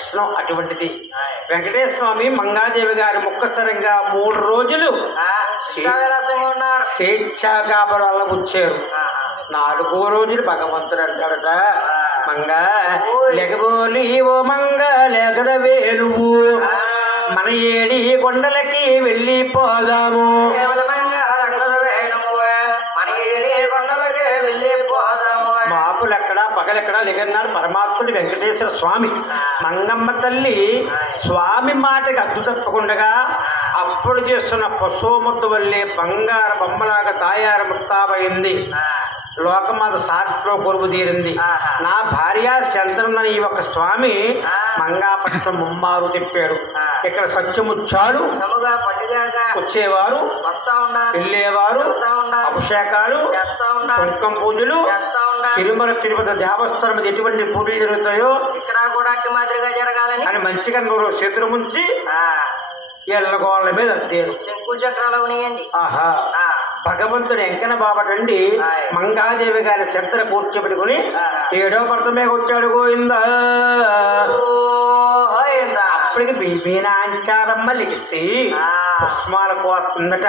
లక్షణం అటువంటిది. వెంకటేశ్వర స్వామి మంగాదేవి గారి ముక్కసరంగా 3 రోజులు స్వేచ్ఛా కాపరి వల్ల వచ్చారు. 4వ రోజులు భగవంతుడు అంటాడట, మంగ లెగబోలి ఓ మంగ లేకద వేలువు మన ఏడి కొండలకి వెళ్ళిపోదాము. మాపులెక్కడా పగలెక్కడా లేకన్నాడు పరమాత్ముడు వెంకటేశ్వర స్వామి. మంగమ్మ తల్లి స్వామి మాటకి అద్దు తప్పకుండా అప్పుడు చేస్తున్న పశుముద్దు వల్లే బంగారు బొమ్మలాగా తాయారు ముస్తాబయింది. లోకమాత సాట్లో కొరువు తీరింది. నా భార్య చంద్రన్న ఈ ఒక స్వామి మంగాపట్నం ముమ్మారు తిప్పారు. ఇక్కడ సత్యముచ్చాలు వచ్చేవారు, వెళ్ళేవారు, అభిషేకాలు, కుంకం పూజలు, తిరుమల తిరుపతి దేవస్థానం మీద ఎటువంటి పూజలు జరుగుతాయో ఇక్కడ కూడా మాదిరిగా జరగాలని అని మంచిగా చేతులు ముంచి ఎల్లగోళ్ల మీద అద్దేరు శంకు చక్రాలు ఉన్నాయండి. ఆహా, భగవంతుడు ఎంకన బాబటండి మంగాదేవి గారి చెత్తను కూర్చోబెట్టుకుని 7వ పర్తమే వచ్చాడు గోయిందా. అప్పటికి బీబీనాంచారమ్మ లిగిసి పుష్పాల కోస్తుందట.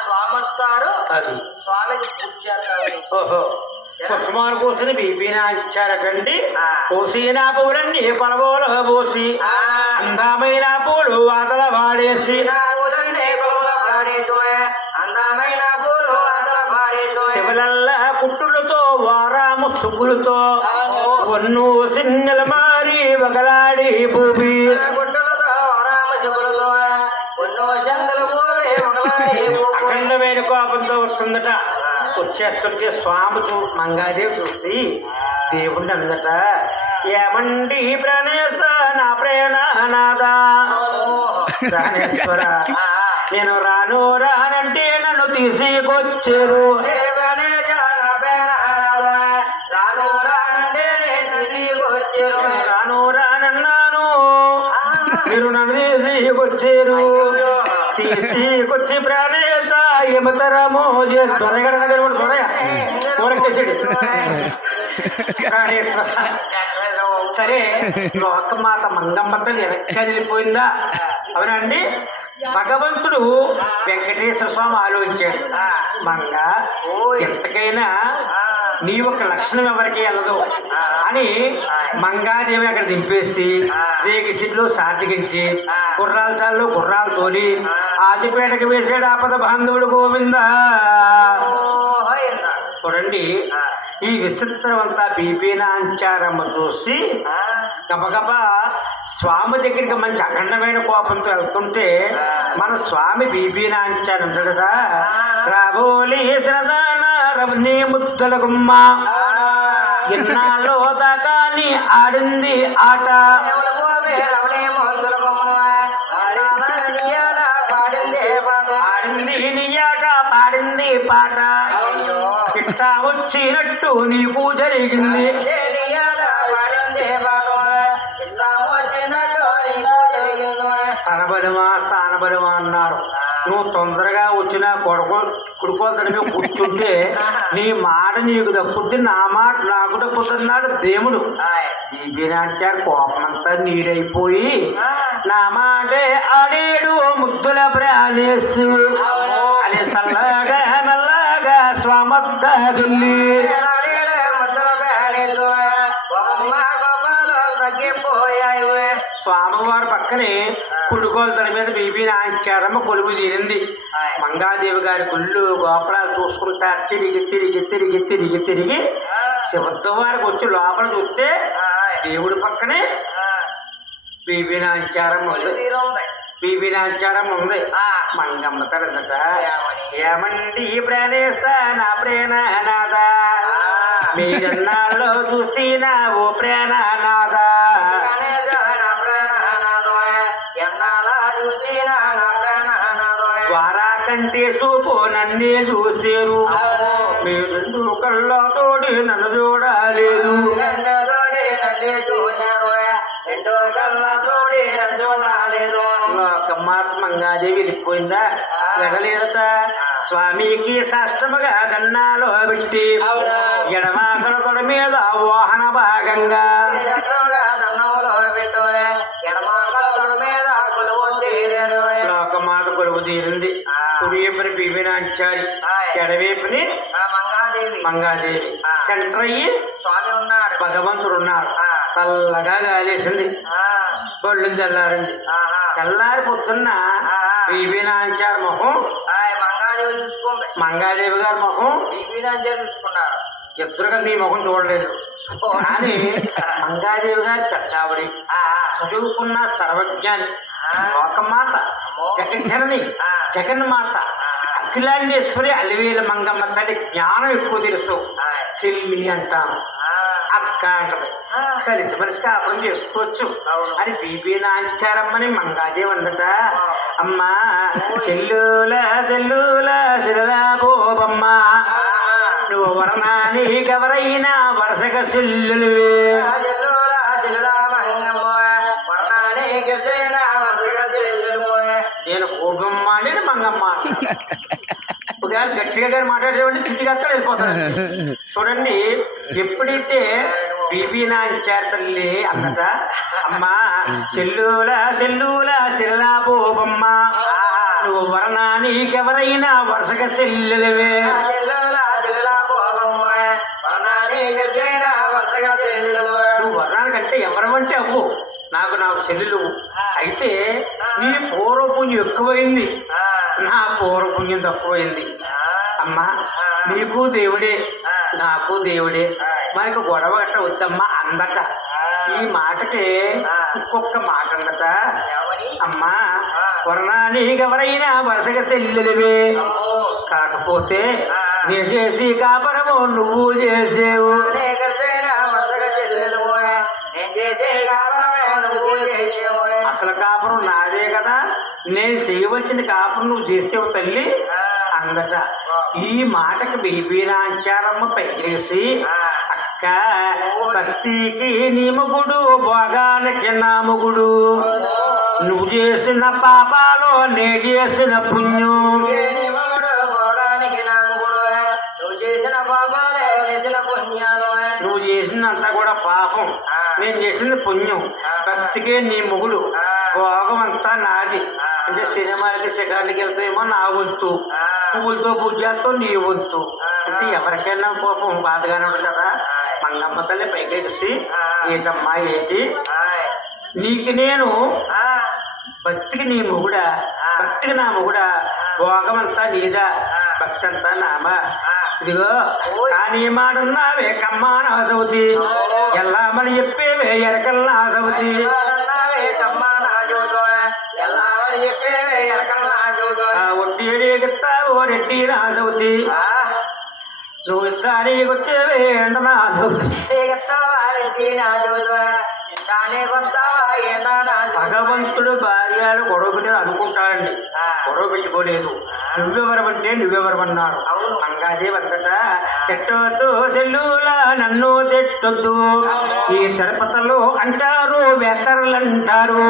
స్వామి వస్తారు, అది స్వామికి పూజ చేస్తారు. ఓహో, పుష్పాలు కోసిన బీబీనాంచారటండి. కోసిన పూలన్నీ పొలగోలో పోసి అందమైన పూలు వాతల వాడేసి శివలల్ల పుట్టులతో వారాము సుగులతో వన్ను సిన్నెల మారి వగలాడి భూమి అఖండమైన కోపంతో వస్తుందట. వచ్చేస్తుంటే స్వామి మంగాదేవి చూసి దేవుణ్ణి అందట, ఏమండి ప్రాణేశ్వర నా ప్రేణనాదా, ప్రాణేశ్వర నేను రాను రానంటే నన్ను తీసుకొచ్చారు. రాను రానన్నాను, మీరు నన్ను తీసుకొచ్చారు. తీసుకొచ్చి ప్రాణేశ ఏమతరమో త్వరగా త్వరగా ఊరకేసాడు ప్రాణేశ్వర. సరే, లోకమాత మంగమ్మతలు వెనక్కిపోయిందా? అవునండి. భగవంతుడు వెంకటేశ్వర స్వామి ఆలోచించాడు, మంగ ఎంతకైనా నీ ఒక లక్షణం ఎవరికి వెళ్ళదు అని మంగాదేవి అక్కడ దింపేసి రేగి సిడ్లు సాటికించి గుర్రాల చాలు గుర్రాలు తోలి ఆదిపేటకి వేసాడు ఆపద బాంధవుడు గోవిందా. చూడండి, ఈ విచిత్రమంతా బీబీనాంచారమ్మ చూసి గబగబా స్వామి దగ్గరికి మంచి అఖండమైన కోపంతో వెళ్తుంటే మన స్వామి బీబీనాంచారు అంటాడరా, రాబోలి రవణి ముద్దల గుమ్మ ఎన్నాళ్ళో దాకా నీ ఆడింది ఆట, ఆడింది నీ ఆట పాడింది పాట, ఇట్టా వచ్చినట్టు నీకు జరిగింది. స్థానబలమా స్థానబలమా అన్నారు. నువ్వు తొందరగా వచ్చిన కుడుకోతడిగా కూర్చుంటే నీ మాట నీకు దక్కుద్ది, నా మాట నాకు దక్కుతున్నాడు దేవుడు. బీబీనాంచారు కోపమంతా నీరైపోయి నా మాటే ఆడేడు ముద్దుల ప్రాణేసు అని సల్లగా నల్లగా స్వామద్ద వెళ్ళి స్వామివారి పక్కనే కుడుకోలు తన మీద బీబీనాంచారమ్మ కొలువు తీరింది. మంగాదేవి గారి గుళ్ళు గోపురాలు చూసుకుంటా తిరిగి తిరిగి తిరిగి తిరిగి తిరిగి శివత్వారికి వచ్చి లోపల చూస్తే దేవుడి పక్కనే బీబీనాంచారమ్మ ఉంది. బీబీనాంచారమ్మ ఉంది. మంగమ్మ తరందట, ఏమండి ప్రాణేశ నా ప్రేణనాథ, మీరన్నాళ్ళలో చూసిన ఓ ప్రేణనాథ, వారా కంటే చూపు నన్నే చూసేరు, మీరు 2 కళ్ళతోటి నన్ను చూడలేదు. లోకమాత మంగాదేవి వెళ్ళిపోయిందా? వెళ్ళలేదట. స్వామికి సాష్టముగా దన్నాలో పెట్టి ఎడమాకల తొడ మీద వాహన భాగంగా లోకమాత కొలువు తీరింది. కుడివైపుని బీబీనాంచారి, ఎడవైపుని మంగాదేవి. సెంటర్ అయ్యి స్వామి ఉన్నాడు, భగవంతుడు ఉన్నాడు. చల్లగా గాలేసింది, బళ్ళు తెల్లారింది. తెల్లారి పొద్దున్న బీబీనాంచారి ముఖం, మంగాదేవి చూసుకోండి, మంగాదేవి గారి ముఖం బీబీనాంచారి చూసుకున్నారు. ఇద్దరుగా నీ ముఖం చూడలేదు. కానీ మంగాదేవి గారి పెద్దావిడి, చదువుకున్న సర్వజ్ఞాని, లోకమాత, జగజ్జనని, జగన్మాత, అఖిలాండేశ్వరి, అలివేల మంగమ్మ తల్లి జ్ఞానం ఎక్కువ తెలుసు. చెల్లి అంటాను, అక్క అంటది, కలిసి మనిషి కాపురం చేసుకోవచ్చు అని బీబీనాంచారమ్మని మంగాదేవి అందట. అమ్మా చెల్లుల చెల్లుల శిలరాబోబమ్మ, నువ్వు వరణాని ఎవరైనా వరుసగా చెల్లులువే. నేను ఓబమ్మ అనేది మంగమ్మ. గట్టిగా గారు మాట్లాడేవాడిని చిచ్చిగత్తా వెళ్ళిపోతాను. చూడండి, ఎప్పుడైతే బీబీనాంచారి తల్లి అన్నట, అమ్మా చెల్లుల చెల్లుల చెల్లాబోబమ్మ, నువ్వు వరణానికెవరైనా వరుసగా చెల్లెలవే. నువ్వు వరణానికంటే ఎవరమంటే అవ్వు, నాకు చెల్లెలు. అయితే నీ పూర్వపుణ్యం ఎక్కువైంది, నా పూర్వపుణ్యం తక్కువైంది. అమ్మా నీకు దేవుడే, నాకు దేవుడే, మనకు గొడవ గట్ట వద్దమ్మా అందట. ఈ మాటకి ఇంకొక మాట అందట, అమ్మా వర్ణానికి ఎవరైనా వరుసగా చెల్లెలివే, కాకపోతే నేను చేసి కాపరము నువ్వు చేసేవు. అసలు కాపురం నాదే కదా, నేను చేయవలసిన కాపురం నువ్వు చేసేవు తల్లి అందట. ఈ మాటకి బీబీనాంచారమ్మ పైకేసి, అక్క భక్తికి నీ మొగుడు, భోగానికి నా మొగుడు, నువ్వు చేసిన పాపాలు నే చేసిన పుణ్యం. నువ్వు చేసినంత కూడా పాపం, నేను చేసిన పుణ్యం. భక్తికే నీ మొగుడు, భోగం అంతా నాది. అంటే సినిమాలకి షికార్లకి వెళ్తాయేమో నా వంతు, పువ్వులతో పూజలతో నీ వంతు. అంటే ఎవరికైనా కోపం బాధగానే ఉంటుంది కదా. మంగమ్మ తల్లి పైకెసి, ఏటమ్మా ఏంటి, నీకు నేను భక్తికి నీ మొగుడా, భక్తికి నా మొగుడా, భోగం అంతా నీదా, భక్తి అంతా నామా. ఇదిగో కానీ మాడున్నావే కమ్మా నా సౌతి, ఎల్లామని చెప్పేవే ఎరకల్ నా సౌతి. ఒట్టి ఎడిగిస్తావో రెడ్డి నా సౌతి, నువ్వు ఇస్తానికి వచ్చేవే ఎండ నా సౌతి. భగవంతుడు భార్యలు గొడవ పెట్టారు అనుకుంటారండి, గొడవ పెట్టుకోలేదు. నువ్వెవరమంటే నువ్వెవరమన్నారు. మంగాదేవి అంతట, తిట్టవద్దు సెల్లులా నన్ను తిట్టొద్దు, ఈ తిరుపతిలో అంటారు వెతర్లు అంటారు.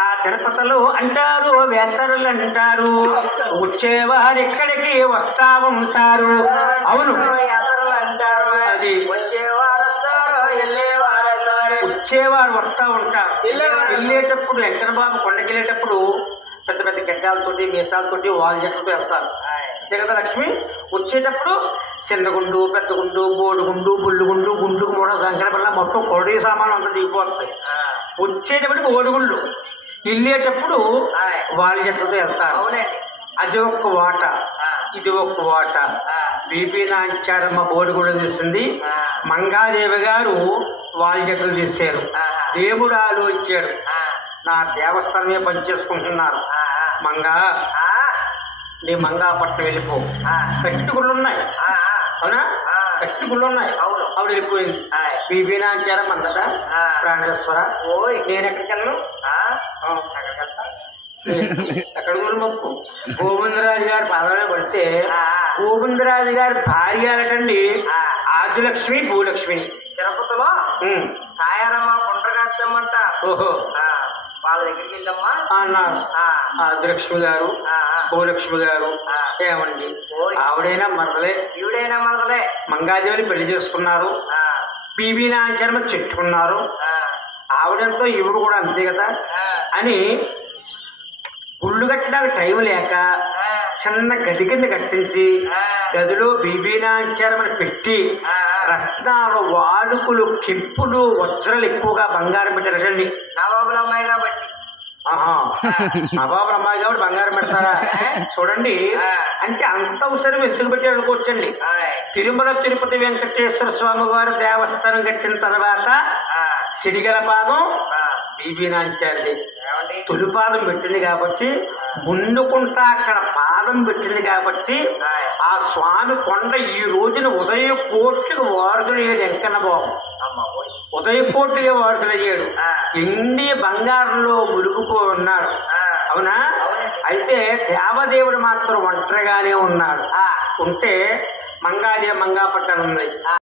ఆ తిరుపతిలో అంటారు వెతర్లు అంటారు, వచ్చేవారు ఇక్కడికి వస్తా ఉంటారు. అవును, అది వచ్చేవారు వస్తా ఉంటారు. వెళ్ళేటప్పుడు వెంకటబాబు కొండకి వెళ్ళేటప్పుడు పెద్ద పెద్ద గడ్డాలతోటి మీసాలతోటి వాళ్ళ చెట్లతో వెళ్తారు. అంతే కదా లక్ష్మి. వచ్చేటప్పుడు చిన్నగుండు, పెద్దగుండు, బోడుగుండు, బుల్లుగుండు, గుండుకు మూడ సంఖ్య వల్ల మొత్తం కొరడి సామాను అంతా దిగిపోతాయి. వచ్చేటప్పుడు ఓడుగుండు, వెళ్ళేటప్పుడు వాళ్ళ చెట్లతో వెళ్తారు. అది ఒక్క వాట, ఇది ఒక్క వాట. బీబీనాంచారమ్మ బోడిగుండు తీసింది, మంగాదేవి గారు వాళ్ళ చెట్లు తీశారు. దేవుడు ఆలోచించాడు, నా దేవస్థానమే పనిచేసుకుంటున్నారు. మంగా నీ మంగా పట్ల వెళ్ళిపో, కట్టుకుళ్ళు ఉన్నాయి. అవునా, కట్టుకుళ్ళు ఉన్నాయి. ఆవిడ వెళ్ళిపోయింది. బీబీనాంచారమ్మ అందట, ప్రాణేశ్వర నేను ఎక్కడికి వెళ్ళను, ఎక్కడ మొక్కు. గోవిందరాజు గారి పాదాలు పడితే, గోవిందరాజు గారి భార్య అనటండి ఆదిలక్ష్మి, భూలక్ష్మిని. తిరుపతిలో తాయారమ్మ పుండ్రకాక్షమ్మంట. ఓహో, వాళ్ళ దగ్గరికి వెళ్ళమ్మా అన్నారు. ఆ, ఆదిలక్ష్మి గారు, ఆ, భూలక్ష్మి గారు, ఆ. ఏమండి ఓయ్. ఆవిడైనా మరదలే, ఈవిడైనా మనదలే. మంగాదేవిని పెళ్లి చేసుకున్నారు, ఆ, బీబీ నాంచరమ చెట్టుకున్నారు, ఆ, ఆవిడంతో ఈవిడ కూడా అంతే కదా ఆ, అని గుళ్ళు కట్టడానికి టైం లేక ఆ, చిన్న గది కింద కట్టించి ఆ. గదిలో బీబీ నాంచరమని పెట్టి ఆ, ఆ. రత్నాలు, వాడుకులు, కెంపులు, వజ్రాలు ఎక్కువగా బంగారం పెట్టారండి. నవాబుల అమ్మాయి కాబట్టి. ఆహా, నవాబు అమ్మాయి కాబట్టి బంగారం పెడతారా చూడండి. ఆ. అంటే అంత అవసరం ఎందుకు పెట్టారు అనుకోవచ్చండి. ఆయ్. తిరుమల తిరుపతి వెంకటేశ్వర స్వామి వారి దేవస్థానం కట్టిన తర్వాత ఆ, సిరిగల పాదం ఆ. బీబీ నాంచారిది. ఏమండి? తొలి పాదం పెట్టింది కాబట్టి ముందుకుంటా అక్కడ పాదం పెట్టింది కాబట్టి ఆ స్వామి కొండ ఈ రోజున ఉదయ కోట్లకు వారసులయ్యాడు వెంకన్న బాబు. అమ్మ ఓయ్. ఉదయ కోట్లుగా వారసులయ్యాడు. ఆ. ఎన్ని బంగారంలో ములుగుపోయి ఉన్నాడు. ఆ. అవునా? అవునండి. అయితే దేవదేవుడు మాత్రం ఒంటరిగానే ఉన్నాడు. ఆ. ఉంటే మంగాదేవి మంగాపట్టణం ఉంది.